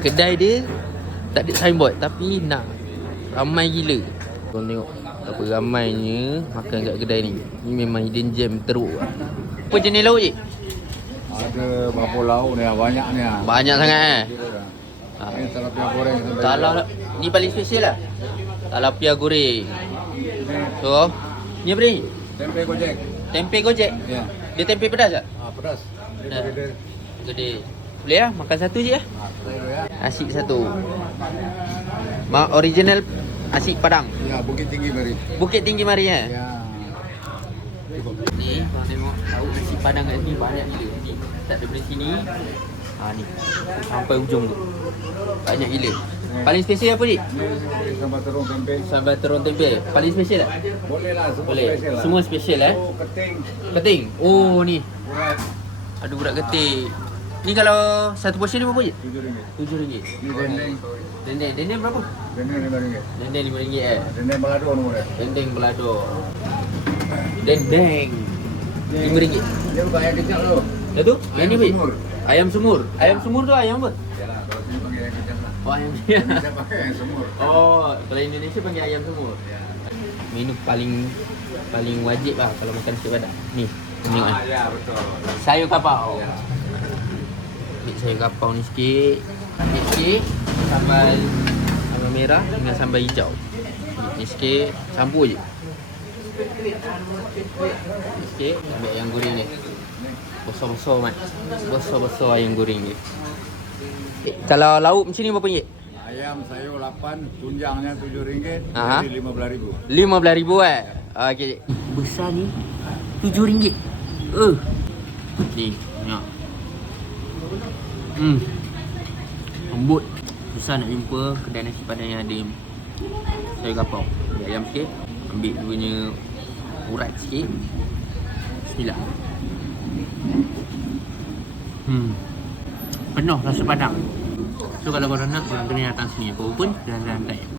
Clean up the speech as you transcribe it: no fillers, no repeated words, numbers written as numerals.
Kedai dia tak ada signboard tapi nak ramai gila. Korang tengok apa ramainya makan kat kedai ni. Ni memang hidden gem teruk. Apa jenis lauk je? Ada berapa lauk ni, banyak ni. Banyak sangat Ini tilapia goreng. Ni paling special lah. Tilapia goreng. So, ni apa ni? Tempe gojek. Tempe gojek. Ya. Dia tempe pedas tak? Pedas. Ini Ya. gede. Gede. Boleh lah, makan satu je lah. Saya ya. Nasi satu. Original nasi Padang. Ya, Bukit Tinggi Mari. Bukit Tinggi Mari Ya. Ni, korang tengok lauk nasi Padang kat sini banyak gila. Ni, start daripada sini. Ni. Sampai ujung tu. Banyak gila. Paling special apa ni? Ini sambal terung tempe. Sambal terung tempe. Paling special tak? Boleh lah, semua Boleh. special lah. Semua special Oh, keting. Keting. Oh ni. Urat. Ada urat keting. Ni kalau satu portion ni berapa je? RM7. RM7. Ini dendeng. Dendeng. Dendeng berapa? Dendeng RM5. Dendeng RM5 Dendeng balado nomor dia. Dendeng belado. Dendeng RM5. Dia bukan ayam kecap tu. Dah tu? Yang ni baik? Semur. Ayam semur. Ayam semur tu ayam apa? Yalah, kalau sini panggil ayam kecap lah. Oh ayam. Saya pakai ayam semur. Oh, kalau Indonesia panggil ayam semur. Ya. Menu paling wajib lah kalau makan nasi Padang. Ni, tengok kan. Ya, betul. Sayur kapau. Ya. Ambil sayur kapau ni sikit. Ambil sikit sambal merah dengan sambal hijau. Ni sikit, campur je. Ni sikit, ambil ayam goreng ni. Besar-besar mat. Besar-besar ayam goreng ni. Kalau lauk macam ni berapa ringgit? Ayam sayur 8, tunjangnya RM7, Aha. jadi RM15,000. RM15,000 Okey. Besar ni RM7. Ni, tengok. Lembut. Susah nak jumpa kedai nasi Padang yang ada sayur kapau. Ambil ayam sikit, ambil dia punya urat sikit. Bismillah. Penuh rasa Padang. So kalau korang nak, korang kena datang sini. Apa pun, dan rantai.